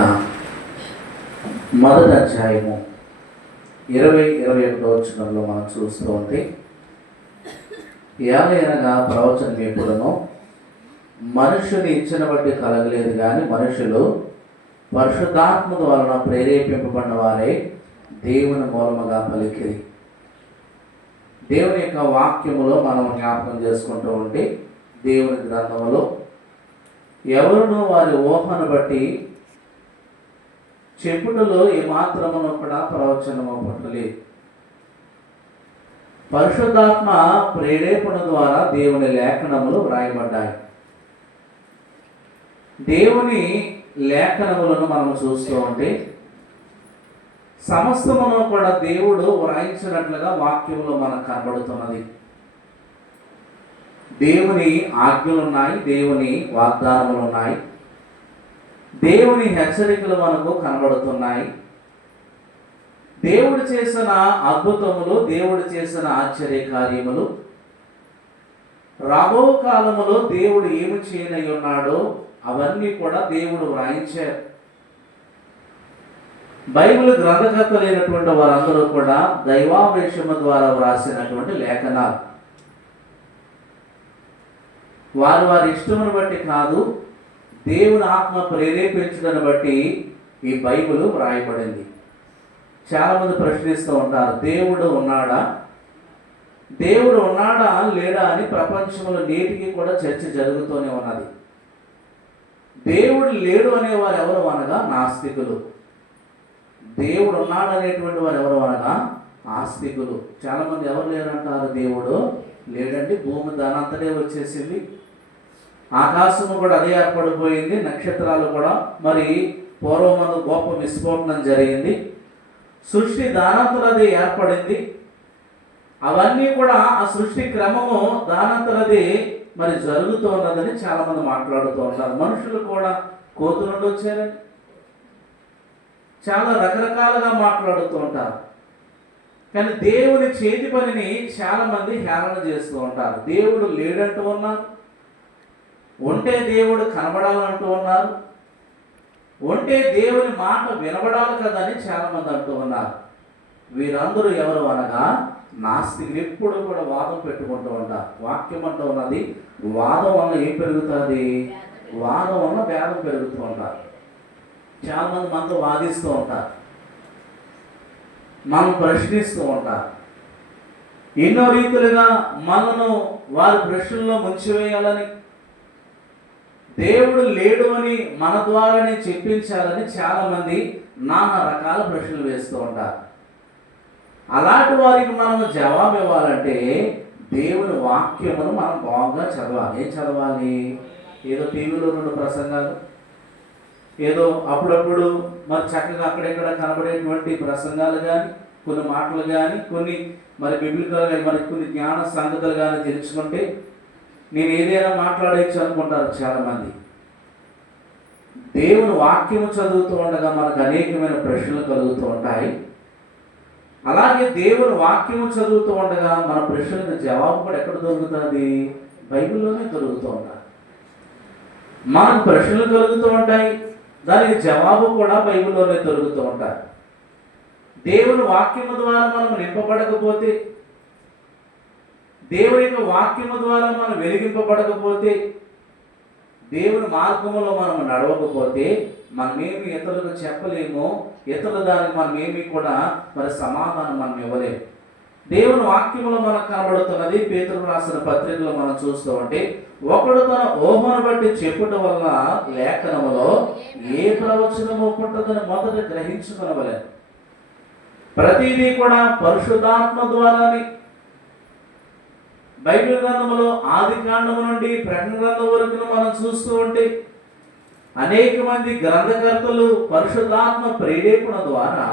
పత్రిక మొదటి అధ్యాయము 20-21 వచనంలో మనం చూస్తూ ఉంటే, ఏలయనగా ప్రవచనం ఎప్పుడునో మనుషుని ఇచ్చిన బట్టి కలగలేదు, కానీ మనుషులు పరిశుద్ధాత్మ వలన ప్రేరేపింపబడిన వారే దేవుని మూలముగా పలికిరి. దేవుని యొక్క వాక్యములో మనం జ్ఞాపకం చేసుకుంటూ ఉంటే, దేవుని గ్రంథములో ఎవరునూ వారి ఊహను బట్టి చెప్పుటలో ఏమాత్రమును కూడా ప్రవచనము పుట్టలేదు. పరిశుద్ధాత్మ ప్రేరేపణ ద్వారా దేవుని లేఖనములు వ్రాయబడ్డాయి. దేవుని లేఖనములను మనం చూస్తూ ఉంటే సమస్తమును కూడా దేవుడు వ్రాయించినట్లుగా వాక్యములో మనకు కనబడుతున్నది. దేవుని ఆజ్ఞలు ఉన్నాయి, దేవుని వాగ్దానములు ఉన్నాయి, దేవుని హెచ్చరికలు మనకు కనబడుతున్నాయి. దేవుడు చేసిన అద్భుతములు, దేవుడు చేసిన ఆశ్చర్య కార్యములు, రాబో కాలములో దేవుడు ఏమి చేయనై ఉన్నాడో అవన్నీ కూడా దేవుడు వ్రాయించారు. బైబిల్ గ్రంథకర్తలైనటువంటి వారందరూ కూడా దైవావేశము ద్వారా వ్రాసినటువంటి లేఖనాలు. వారి వారి ఇష్టమును బట్టి కాదు, దేవుని ఆత్మ ప్రేరేపించడాన్ని బట్టి ఈ బైబిల్ వ్రాయబడింది. చాలామంది ప్రశ్నిస్తూ ఉంటారు, దేవుడు ఉన్నాడా, దేవుడు ఉన్నాడా లేడా అని ప్రపంచంలో నేటికి కూడా చర్చ జరుగుతూనే ఉన్నది. దేవుడు లేడు అనేవారు ఎవరు అనగా నాస్తికులు. దేవుడు ఉన్నాడు అనేటువంటి వారు ఎవరు అనగా ఆస్తికులు. చాలామంది ఎవరు లేరంటారు, దేవుడు లేడండి, భూమి దానంతటే వచ్చేసింది, ఆకాశము కూడా అదే ఏర్పడిపోయింది, నక్షత్రాలు కూడా మరి పూర్వమందు గొప్ప విస్ఫోటనం జరిగింది, సృష్టి దానంతరది ఏర్పడింది, అవన్నీ కూడా ఆ సృష్టి క్రమము దానంతరది మరి జరుగుతున్నదని చాలామంది మాట్లాడుతూ ఉంటారు. మనుషులు కూడా కోతు నుండి వచ్చారని చాలా రకరకాలుగా మాట్లాడుతూ ఉంటారు. కానీ దేవుని చేతి పనిని చాలామంది హేళన చేస్తూ ఉంటారు. దేవుడు లేడంటూ ఉన్నారు, ఉంటే దేవుడు కనబడాలంటూ ఉన్నారు, ఉంటే దేవుని మాట వినబడాలి కదా అని చాలామంది అంటూ ఉన్నారు. వీరందరూ ఎవరు అనగా నాస్తికులు. ఎప్పుడు కూడా వాదం పెట్టుకుంటూ ఉంటారు. వాక్యం అంటూ ఉన్నది, వాదం వల్ల ఏం పెరుగుతుంది, వాదం వల్ల భేదం పెరుగుతూ ఉంటారు. చాలామంది మనతో వాదిస్తూ ఉంటారు, మనం ప్రశ్నిస్తూ ఉంటారు. ఎన్నో రీతులుగా మనను వారి ప్రశ్నల్లో ముంచివేయాలని, దేవుడు లేడు అని మన ద్వారానే చెప్పించాలని చాలామంది నానా రకాల ప్రశ్నలు వేస్తూ ఉంటారు. అలాంటి వారికి మనము జవాబు ఇవ్వాలంటే దేవుని వాక్యమును మనం బాగా చదవాలి. ఏం చదవాలి? ఏదో టీవీలో 2 ప్రసంగాలు, ఏదో అప్పుడప్పుడు మరి చక్కగా అక్కడెక్కడ కనబడేటువంటి ప్రసంగాలు కానీ, కొన్ని మాటలు కానీ, కొన్ని మరి బిబ్లికల్ మరి కొన్ని జ్ఞాన సంగతులు కానీ తెలుసుకుంటే నేను ఏదైనా మాట్లాడేచ్చు అనుకుంటారు చాలామంది. దేవుని వాక్యము చదువుతూ ఉండగా మనకు అనేకమైన ప్రశ్నలు కలుగుతూ ఉంటాయి. అలాగే దేవుని వాక్యము చదువుతూ ఉండగా మన ప్రశ్నలకు జవాబు కూడా ఎక్కడ దొరుకుతుంది? బైబిల్లోనే దొరుకుతూ ఉంటాయి. మనకు ప్రశ్నలు కలుగుతూ ఉంటాయి, దానికి జవాబు కూడా బైబిల్లోనే దొరుకుతూ ఉంటాయి. దేవుని వాక్యము ద్వారా మనం నింపబడకపోతే, దేవుని యొక్క వాక్యము ద్వారా మనం వెలిగింపబడకపోతే, దేవుని మార్గములో మనం నడవకపోతే మనమేమి ఇతరులకు చెప్పలేము, ఇతరుల దానికి మనమేమి కూడా మరి సమాధానం మనం ఇవ్వలేము. దేవుని వాక్యములో మనకు కనబడుతున్నది. పేతురు రాసిన పత్రికలో మనం చూస్తూ ఉంటే, ఒకడు తన ఊహను బట్టి చెప్పుట వలన లేఖనములో ఏ ప్రవచనము పుట్టదని మొదట గ్రహించుకొనవలెను. ప్రతిదీ కూడా పరిశుద్ధాత్మ ద్వారానే. బైబిల్ గ్రంథములో ఆది కాండము నుండి ప్రకటన గ్రంథం వరకు మనం చూస్తూ ఉంటే అనేక మంది గ్రంథకర్తలు పరిశుద్ధాత్మ ప్రేరేపణ ద్వారా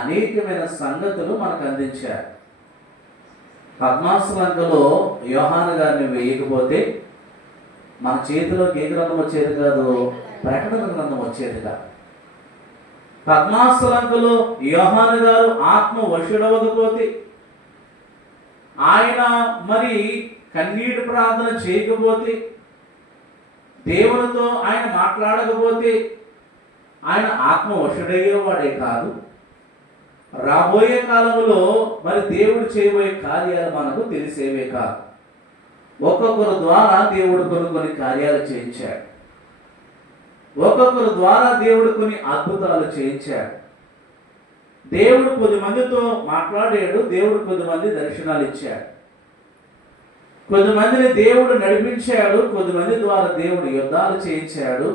అనేకమైన సంగతులు మనకు అందించారు. పద్మాసలంకలో యోహాను గారిని వేయకపోతే మన చేతిలోకి ఏ గ్రంథం వచ్చేది కాదు, ప్రకటన గ్రంథం వచ్చేది కాదు. పద్మాసలంకలో యోహాను గారు ఆత్మ వశుడవకపోతే, ఆయన మరి కన్నీటి ప్రార్థన చేయకపోతే, దేవునితో ఆయన మాట్లాడకపోతే, ఆయన ఆత్మవశుడయ్యేవాడే కాదు, రాబోయే కాలంలో మరి దేవుడు చేయబోయే కార్యాలు మనకు తెలిసేవే కాదు. ఒక్కొక్కరు ద్వారా దేవుడు కొన్ని కార్యాలు చేయించాడు. ఒక్కొక్కరు ద్వారా దేవుడు కొన్ని అద్భుతాలు చేయించాడు. దేవుడు కొద్దిమందితో మాట్లాడాడు. దేవుడు కొద్దిమంది దర్శనాలు ఇచ్చాడు. కొద్దిమందిని దేవుడు నడిపించాడు. కొద్దిమంది ద్వారా దేవుడు యుద్ధాలు చేయించాడు.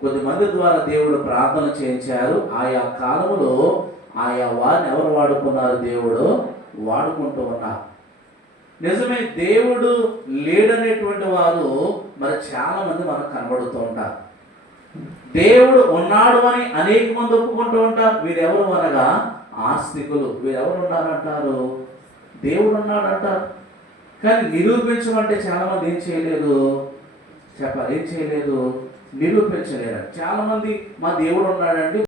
కొద్దిమంది ద్వారా దేవుడు ప్రార్థన చేయించారు. ఆయా కాలంలో ఆయా వారిని ఎవరు వాడుకున్నారు? దేవుడు వాడుకుంటూ ఉన్నారు. నిజమే, దేవుడు లేడనేటువంటి వారు మరి చాలా మంది మనకు కనబడుతూ ఉంటారు. దేవుడు ఉన్నాడు అని అనేక మంది ఒప్పుకుంటూ ఉంటారు. వీరెవరు అనగా ఆస్తికులు. వీరెవరు ఉన్నారంటారు? దేవుడు ఉన్నాడు అంటారు. కానీ నిరూపించమంటే చాలా మంది ఏం చేయలేదు? చెప్పాలి, ఏం చేయలేదు? నిరూపించలేరు. చాలా మంది మా దేవుడు ఉన్నాడండి,